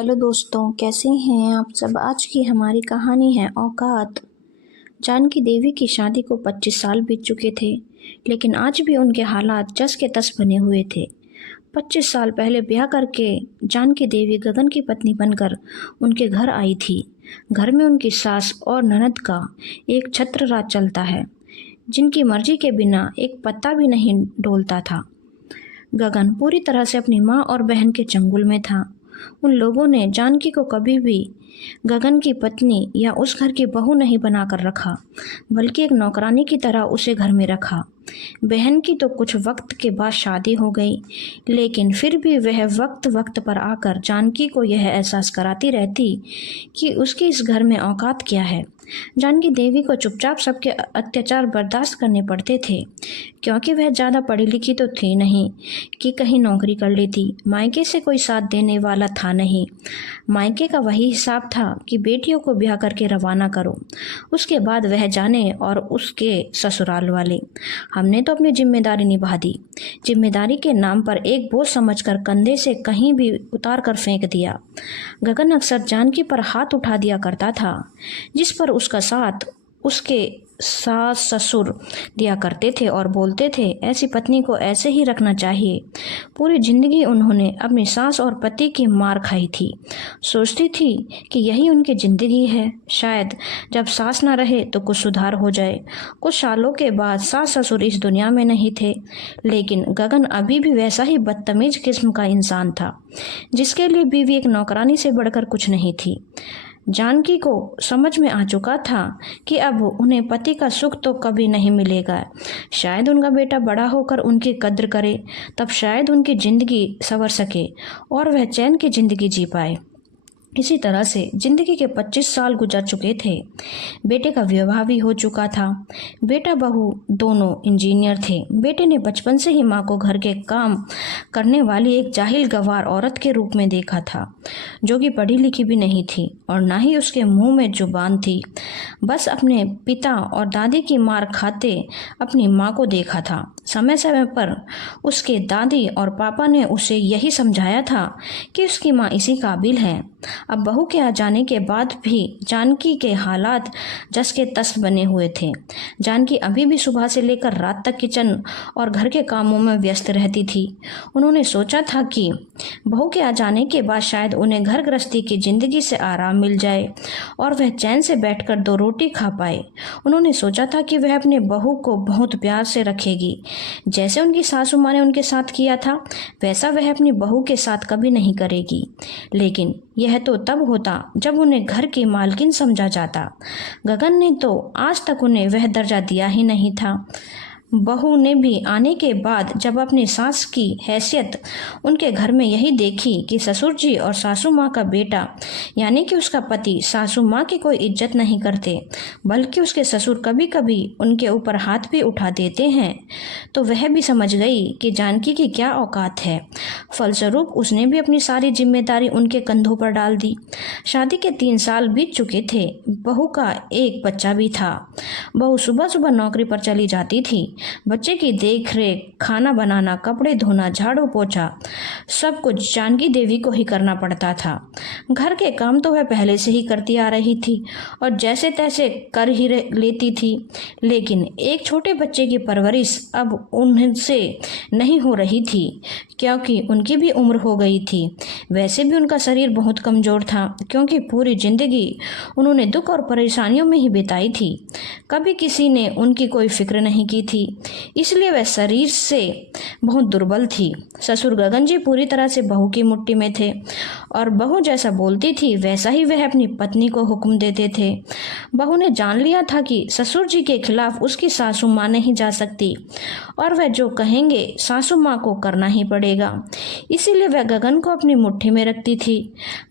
Hello दोस्तों, कैसे हैं आप सब। आज की हमारी कहानी है औकात। जानकी देवी की शादी को 25 साल बीत चुके थे, लेकिन आज भी उनके हालात जस के तस बने हुए थे। 25 साल पहले ब्याह करके जानकी देवी गगन की पत्नी बनकर उनके घर आई थी। घर में उनकी सास और ननद का एक छत्र राज चलता है, जिनकी मर्जी के बिना एक पत्ता भी नहीं डोलता था। गगन पूरी तरह से अपनी माँ और बहन के चंगुल में था। उन लोगों ने जानकी को कभी भी गगन की पत्नी या उस घर की बहू नहीं बनाकर रखा, बल्कि एक नौकरानी की तरह उसे घर में रखा। बहन की तो कुछ वक्त के बाद शादी हो गई, लेकिन फिर भी वह वक्त वक्त पर आकर जानकी को यह एहसास कराती रहती कि उसकी इस घर में औकात क्या है। जानकी देवी को चुपचाप सबके अत्याचार बर्दाश्त करने पड़ते थे, क्योंकि वह ज़्यादा पढ़ी लिखी तो थी नहीं कि कहीं नौकरी कर लेती। मायके से कोई साथ देने वाला था नहीं। मायके का वही हिसाब था कि बेटियों को ब्याह करके रवाना करो, उसके बाद वह जाने और उसके ससुराल वाले। हमने तो अपनी जिम्मेदारी निभा दी। जिम्मेदारी के नाम पर एक बोझ समझकर कंधे से कहीं भी उतार कर फेंक दिया। गगन अक्सर जानकी पर हाथ उठा दिया करता था, जिस पर उसका साथ उसके सास ससुर दिया करते थे और बोलते थे, ऐसी पत्नी को ऐसे ही रखना चाहिए। पूरी जिंदगी उन्होंने अपनी सास और पति की मार खाई थी। सोचती थी कि यही उनकी जिंदगी है, शायद जब सास ना रहे तो कुछ सुधार हो जाए। कुछ सालों के बाद सास ससुर इस दुनिया में नहीं थे, लेकिन गगन अभी भी वैसा ही बदतमीज किस्म का इंसान था, जिसके लिए बीवी एक नौकरानी से बढ़कर कुछ नहीं थी। जानकी को समझ में आ चुका था कि अब उन्हें पति का सुख तो कभी नहीं मिलेगा। शायद उनका बेटा बड़ा होकर उनकी कद्र करे, तब शायद उनकी जिंदगी संवर सके और वह चैन की जिंदगी जी पाए। इसी तरह से जिंदगी के 25 साल गुजर चुके थे। बेटे का विवाह भी हो चुका था। बेटा बहू दोनों इंजीनियर थे। बेटे ने बचपन से ही माँ को घर के काम करने वाली एक जाहिल गंवार औरत के रूप में देखा था, जो कि पढ़ी लिखी भी नहीं थी और ना ही उसके मुंह में जुबान थी। बस अपने पिता और दादी की मार खाते अपनी माँ को देखा था। समय समय पर उसके दादी और पापा ने उसे यही समझाया था कि उसकी माँ इसी काबिल है। अब बहू के आ जाने के बाद भी जानकी के हालात जस के तस बने हुए थे। जानकी अभी भी सुबह से लेकर रात तक किचन और घर के कामों में व्यस्त रहती थी। उन्होंने सोचा था कि बहू के आ जाने के बाद शायद उन्हें घर गृहस्थी की जिंदगी से आराम मिल जाए और वह चैन से बैठकर 2 रोटी खा पाए। उन्होंने सोचा था कि वह अपने बहू को बहुत प्यार से रखेगी। जैसे उनकी सासू माँ ने उनके साथ किया था, वैसा वह अपनी बहू के साथ कभी नहीं करेगी। लेकिन यह तो तब होता जब उन्हें घर की मालकिन समझा जाता। गगन ने तो आज तक उन्हें वह दर्जा दिया ही नहीं था। बहू ने भी आने के बाद जब अपनी सास की हैसियत उनके घर में यही देखी कि ससुर जी और सासू माँ का बेटा यानी कि उसका पति सासू माँ की कोई इज्जत नहीं करते, बल्कि उसके ससुर कभी कभी उनके ऊपर हाथ भी उठा देते हैं, तो वह भी समझ गई कि जानकी की क्या औकात है। फलस्वरूप उसने भी अपनी सारी जिम्मेदारी उनके कंधों पर डाल दी। शादी के 3 साल बीत चुके थे। बहू का एक बच्चा भी था। बहू सुबह सुबह नौकरी पर चली जाती थी। बच्चे की देख रेख, खाना बनाना, कपड़े धोना, झाड़ू पोछा सब कुछ जानकी देवी को ही करना पड़ता था। घर के काम तो वह पहले से ही करती आ रही थी और जैसे तैसे कर ही लेती थी, लेकिन एक छोटे बच्चे की परवरिश अब उनसे नहीं हो रही थी, क्योंकि उनकी भी उम्र हो गई थी। वैसे भी उनका शरीर बहुत कमजोर था, क्योंकि पूरी जिंदगी उन्होंने दुख और परेशानियों में ही बिताई थी। कभी किसी ने उनकी कोई फिक्र नहीं की थी, इसलिए वह शरीर से बहुत दुर्बल थी। ससुर गगन जी पूरी तरह से बहू की मुट्ठी में थे और बहू जैसा बोलती थी वैसा ही वह अपनी पत्नी को हुक्म देते थे। बहू ने जान लिया था कि ससुर जी के खिलाफ उसकी सासू माँ नहीं जा सकती और वह जो कहेंगे सासू माँ को करना ही पड़ेगा। इसीलिए वह गगन को अपनी मुट्ठी में रखती थी।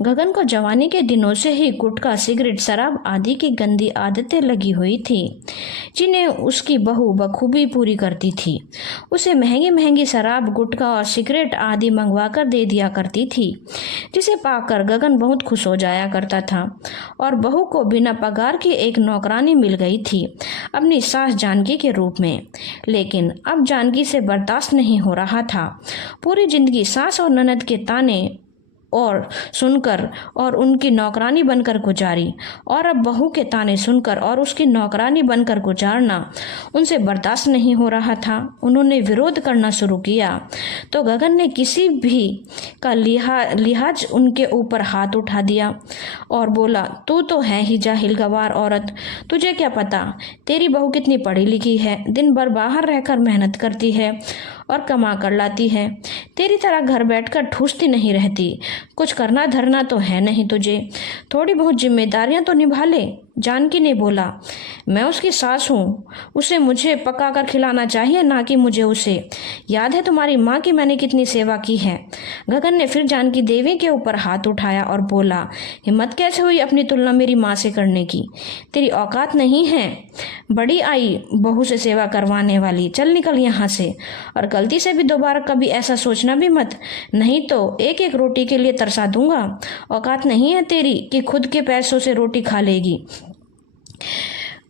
गगन को जवानी के दिनों से ही गुटखा, सिगरेट, शराब आदि की गंदी आदतें लगी हुई थी, जिन्हें उसकी बहू बखूबी पूरी करती थी। उसे महंगी महंगी शराब, गुटखा और सिगरेट आदि मंगवा कर दे दिया करती थी, जिसे पाकर गगन बहुत खुश हो जाया करता था और बहू को बिना पगार की एक नौकरानी मिल गई थी अपनी सास जानकी के रूप में। लेकिन अब जानकी से बर्दाश्त नहीं हो रहा था। पूरी जिंदगी सास और ननद के ताने और सुनकर और उनकी नौकरानी बनकर गुजारी, और अब बहू के ताने सुनकर और उसकी नौकरानी बनकर गुजारना उनसे बर्दाश्त नहीं हो रहा था। उन्होंने विरोध करना शुरू किया तो गगन ने किसी भी का लिहाज उनके ऊपर हाथ उठा दिया और बोला, तू तो है ही जाहिल गवार औरत, तुझे क्या पता तेरी बहू कितनी पढ़ी लिखी है, दिन भर बाहर रहकर मेहनत करती है और कमा कर लाती है, तेरी तरह घर बैठकर ठूसती नहीं रहती, कुछ करना धरना तो है नहीं तुझे, थोड़ी बहुत जिम्मेदारियां तो निभा ले। जानकी ने बोला, मैं उसकी सास हूँ, उसे मुझे पका कर खिलाना चाहिए, ना कि मुझे उसे। याद है तुम्हारी माँ की मैंने कितनी सेवा की है। गगन ने फिर जानकी देवी के ऊपर हाथ उठाया और बोला, हिम्मत कैसे हुई अपनी तुलना मेरी माँ से करने की, तेरी औकात नहीं है, बड़ी आई बहू से सेवा करवाने वाली, चल निकल यहाँ से, और गलती से भी दोबारा कभी ऐसा सोचना भी मत, नहीं तो एक एक रोटी के लिए तरसा दूंगा। औकात नहीं है तेरी कि खुद के पैसों से रोटी खा लेगी।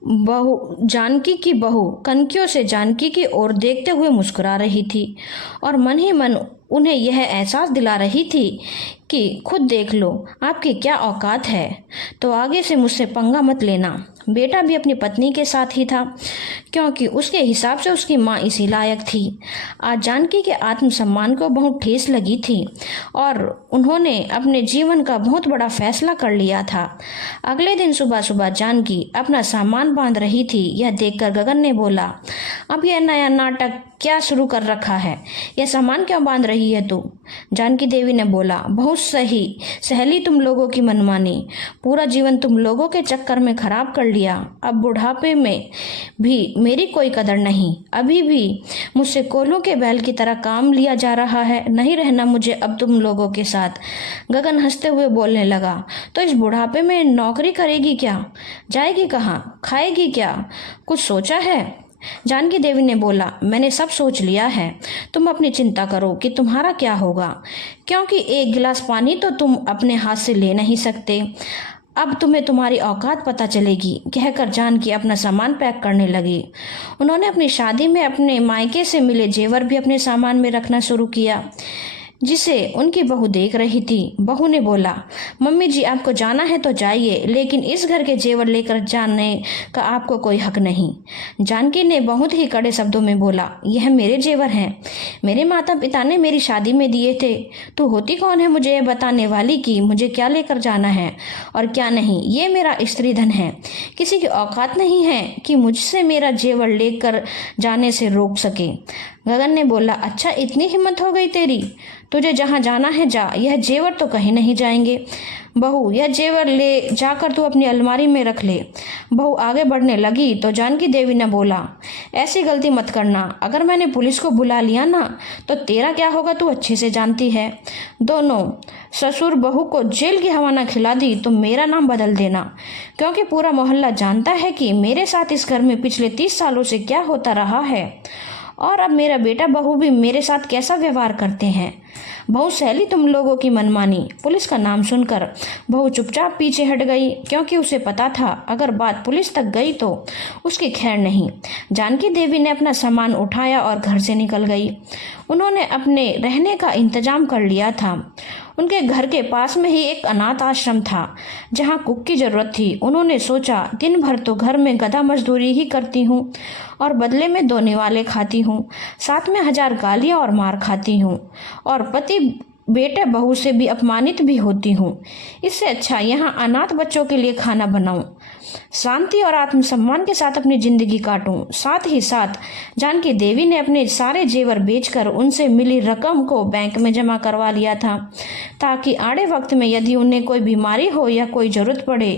जानकी की बहू कनकियों से जानकी की ओर देखते हुए मुस्कुरा रही थी और मन ही मन उन्हें यह एहसास दिला रही थी कि खुद देख लो आपकी क्या औकात है, तो आगे से मुझसे पंगा मत लेना। बेटा भी अपनी पत्नी के साथ ही था, क्योंकि उसके हिसाब से उसकी माँ इसी लायक थी। आज जानकी के आत्मसम्मान को बहुत ठेस लगी थी और उन्होंने अपने जीवन का बहुत बड़ा फैसला कर लिया था। अगले दिन सुबह सुबह जानकी अपना सामान बांध रही थी। यह देखकर गगन ने बोला, अब यह नया नाटक क्या शुरू कर रखा है, यह सामान क्यों बांध रही है तू? जानकी देवी ने बोला, बहुत सही सहेली तुम लोगों की मनमानी, पूरा जीवन तुम लोगों के चक्कर में खराब कर लिया, अब बुढ़ापे में भी मेरी कोई कदर नहीं, अभी भी मुझसे कोलों के बैल की तरह काम लिया जा रहा है, नहीं रहना मुझे अब तुम लोगों के साथ। गगन हंसते हुए बोलने लगा, तो इस बुढ़ापे में नौकरी करेगी क्या, जाएगी कहाँ, खाएगी क्या, कुछ सोचा है? जानकी देवी ने बोला, मैंने सब सोच लिया है, तुम अपनी चिंता करो कि तुम्हारा क्या होगा, क्योंकि एक गिलास पानी तो तुम अपने हाथ से ले नहीं सकते। अब तुम्हें तुम्हारी औकात पता चलेगी, कहकर जानकी अपना सामान पैक करने लगी। उन्होंने अपनी शादी में अपने मायके से मिले जेवर भी अपने सामान में रखना शुरू किया, जिसे उनकी बहू देख रही थी। बहू ने बोला, मम्मी जी आपको जाना है तो जाइए, लेकिन इस घर के जेवर लेकर जाने का आपको कोई हक नहीं। जानकी ने बहुत ही कड़े शब्दों में बोला, यह मेरे जेवर हैं, मेरे माता पिता ने मेरी शादी में दिए थे, तू होती कौन है मुझे यह बताने वाली कि मुझे क्या लेकर जाना है और क्या नहीं? ये मेरा स्त्री धन है, किसी की औकात नहीं है कि मुझसे मेरा जेवर लेकर जाने से रोक सके। गगन ने बोला, अच्छा इतनी हिम्मत हो गई तेरी, तुझे जहाँ जाना है जा, यह जेवर तो कहीं नहीं जाएंगे। बहू यह जेवर ले जाकर तू अपनी अलमारी में रख ले। बहू आगे बढ़ने लगी तो जानकी देवी ने बोला, ऐसी गलती मत करना, अगर मैंने पुलिस को बुला लिया ना तो तेरा क्या होगा तू अच्छे से जानती है। दोनों ससुर बहू को जेल की हवा न खिला दी तो मेरा नाम बदल देना, क्योंकि पूरा मोहल्ला जानता है कि मेरे साथ इस घर में पिछले 30 सालों से क्या होता रहा है और अब मेरा बेटा बहू भी मेरे साथ कैसा व्यवहार करते हैं। बहू सहेली तुम लोगों की मनमानी। पुलिस का नाम सुनकर बहू चुपचाप पीछे हट गई, क्योंकि उसे पता था अगर बात पुलिस तक गई तो उसकी खैर नहीं। जानकी देवी ने अपना सामान उठाया और घर से निकल गई। उन्होंने अपने रहने का इंतजाम कर लिया था। उनके घर के पास में ही एक अनाथ आश्रम था जहाँ कुक की जरूरत थी। उन्होंने सोचा, दिन भर तो घर में गधा मजदूरी ही करती हूँ और बदले में 2 निवाले खाती हूँ, साथ में 1000 गालियाँ और मार खाती हूँ और पति बेटे बहू से भी अपमानित भी होती हूँ। इससे अच्छा यहाँ अनाथ बच्चों के लिए खाना बनाऊं, शांति और आत्मसम्मान के साथ अपनी जिंदगी काटूं। साथ ही साथ जानकी देवी ने अपने सारे जेवर बेचकर उनसे मिली रकम को बैंक में जमा करवा लिया था, ताकि आड़े वक्त में यदि उन्हें कोई बीमारी हो या कोई जरूरत पड़े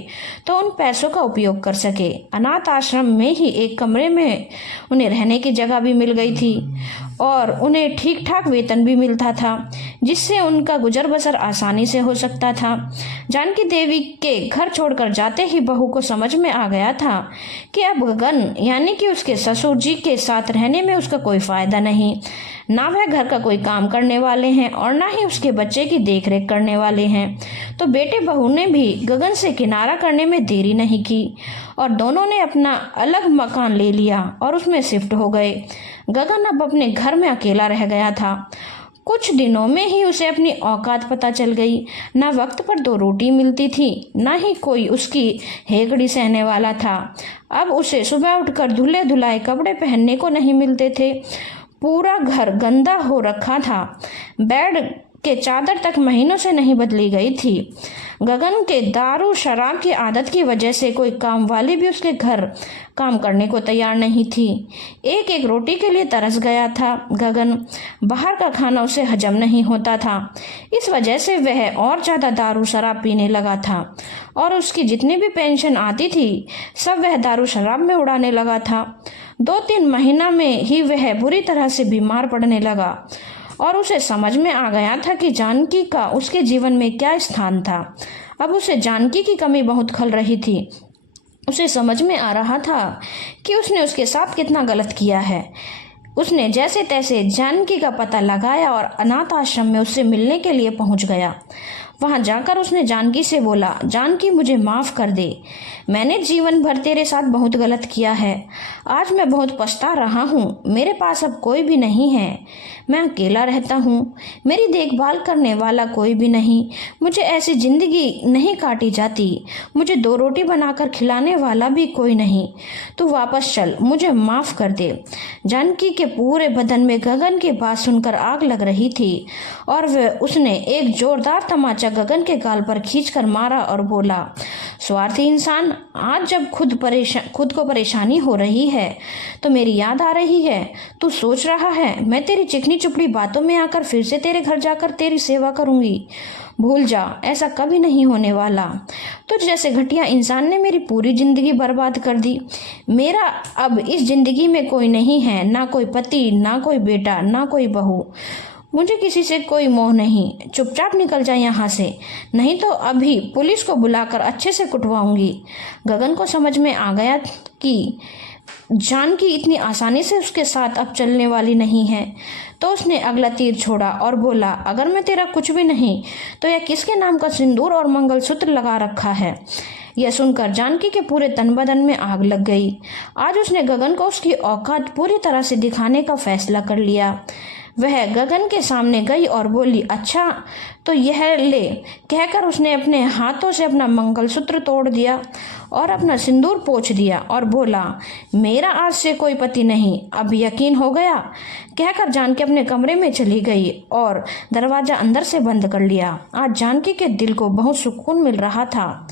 तो उन पैसों का उपयोग कर सके। अनाथ आश्रम में ही एक कमरे में उन्हें रहने की जगह भी मिल गई थी और उन्हें ठीक ठाक वेतन भी मिलता था, जिससे उनका गुजर बसर आसानी से हो सकता था। जानकी देवी के घर छोड़कर जाते ही बहू को समझ में आ गया था कि अब गगन यानी कि उसके ससुर जी के साथ रहने में उसका कोई फायदा नहीं, ना वह घर का कोई काम करने वाले हैं और ना ही उसके बच्चे की देखरेख करने वाले हैं। तो बेटे बहू ने भी गगन से किनारा करने में देरी नहीं की और दोनों ने अपना अलग मकान ले लिया और उसमें शिफ्ट हो गए। गगन अब अपने घर में अकेला रह गया था। कुछ दिनों में ही उसे अपनी औकात पता चल गई। न वक्त पर 2 रोटी मिलती थी, न ही कोई उसकी हेकड़ी सहने वाला था। अब उसे सुबह उठकर धुले धुलाए कपड़े पहनने को नहीं मिलते थे। पूरा घर गंदा हो रखा था। बेड के चादर तक महीनों से नहीं बदली गई थी। गगन के दारू शराब की आदत की वजह से कोई काम वाली भी उसके घर काम करने को तैयार नहीं थी। एक एक रोटी के लिए तरस गया था गगन। बाहर का खाना उसे हजम नहीं होता था। इस वजह से वह और ज़्यादा दारू शराब पीने लगा था और उसकी जितनी भी पेंशन आती थी सब वह दारू शराब में उड़ाने लगा था। 2-3 महीना में ही वह बुरी तरह से बीमार पड़ने लगा और उसे समझ में आ गया था कि जानकी का उसके जीवन में क्या स्थान था। अब उसे जानकी की कमी बहुत खल रही थी। उसे समझ में आ रहा था कि उसने उसके साथ कितना गलत किया है। उसने जैसे तैसे जानकी का पता लगाया और अनाथ आश्रम में उससे मिलने के लिए पहुंच गया। वहां जाकर उसने जानकी से बोला, जानकी मुझे माफ़ कर दे, मैंने जीवन भर तेरे साथ बहुत गलत किया है। आज मैं बहुत पछता रहा हूँ। मेरे पास अब कोई भी नहीं है। मैं अकेला रहता हूँ। मेरी देखभाल करने वाला कोई भी नहीं। मुझे ऐसी जिंदगी नहीं काटी जाती। मुझे 2 रोटी बनाकर खिलाने वाला भी कोई नहीं। तू वापस चल, मुझे माफ़ कर दे। जानकी के पूरे बदन में गगन की बात सुनकर आग लग रही थी और उसने एक जोरदार तमाचा गगन के गाल पर खींचकर मारा और बोला, स्वार्थी इंसान, आज जब खुद को परेशानी हो रही है तो मेरी याद आ रही है। तू सोच रहा है मैं तेरी चिकनी चुपड़ी बातों में आकर फिर से तेरे घर जाकर तेरी सेवा करूंगी। भूल जा, ऐसा कभी नहीं होने वाला। तुझ जैसे घटिया इंसान ने मेरी पूरी जिंदगी बर्बाद कर दी। मेरा अब इस जिंदगी में कोई नहीं है, ना कोई पति, ना कोई बेटा, ना कोई बहू। मुझे किसी से कोई मोह नहीं। चुपचाप निकल जा यहाँ से, नहीं तो अभी पुलिस को बुलाकर अच्छे से कुटवाऊंगी। गगन को समझ में आ गया कि जानकी इतनी आसानी से उसके साथ अब चलने वाली नहीं है, तो उसने अगला तीर छोड़ा और बोला, अगर मैं तेरा कुछ भी नहीं तो यह किसके नाम का सिंदूर और मंगलसूत्र लगा रखा है। यह सुनकर जानकी के पूरे तन बदन में आग लग गई। आज उसने गगन को उसकी औकात पूरी तरह से दिखाने का फैसला कर लिया। वह गगन के सामने गई और बोली, अच्छा तो यह ले, कहकर उसने अपने हाथों से अपना मंगलसूत्र तोड़ दिया और अपना सिंदूर पोंछ दिया और बोला, मेरा आज से कोई पति नहीं। अब यकीन हो गया, कहकर जानकी अपने कमरे में चली गई और दरवाजा अंदर से बंद कर लिया। आज जानकी के दिल को बहुत सुकून मिल रहा था।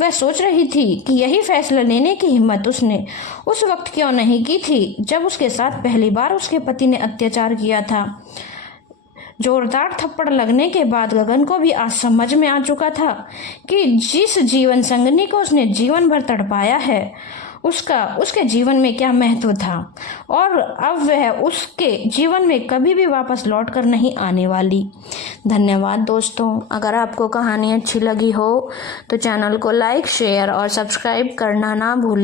वह सोच रही थी कि यही फैसला लेने की हिम्मत उसने उस वक्त क्यों नहीं की थी जब उसके साथ पहली बार उसके पति ने अत्याचार किया था। जोरदार थप्पड़ लगने के बाद गगन को भी आज समझ में आ चुका था कि जिस जीवन संगनी को उसने जीवन भर तड़पाया है उसके जीवन में क्या महत्व था और अब वह उसके जीवन में कभी भी वापस लौट कर नहीं आने वाली। धन्यवाद दोस्तों। अगर आपको कहानी अच्छी लगी हो तो चैनल को लाइक, शेयर और सब्सक्राइब करना ना भूलें।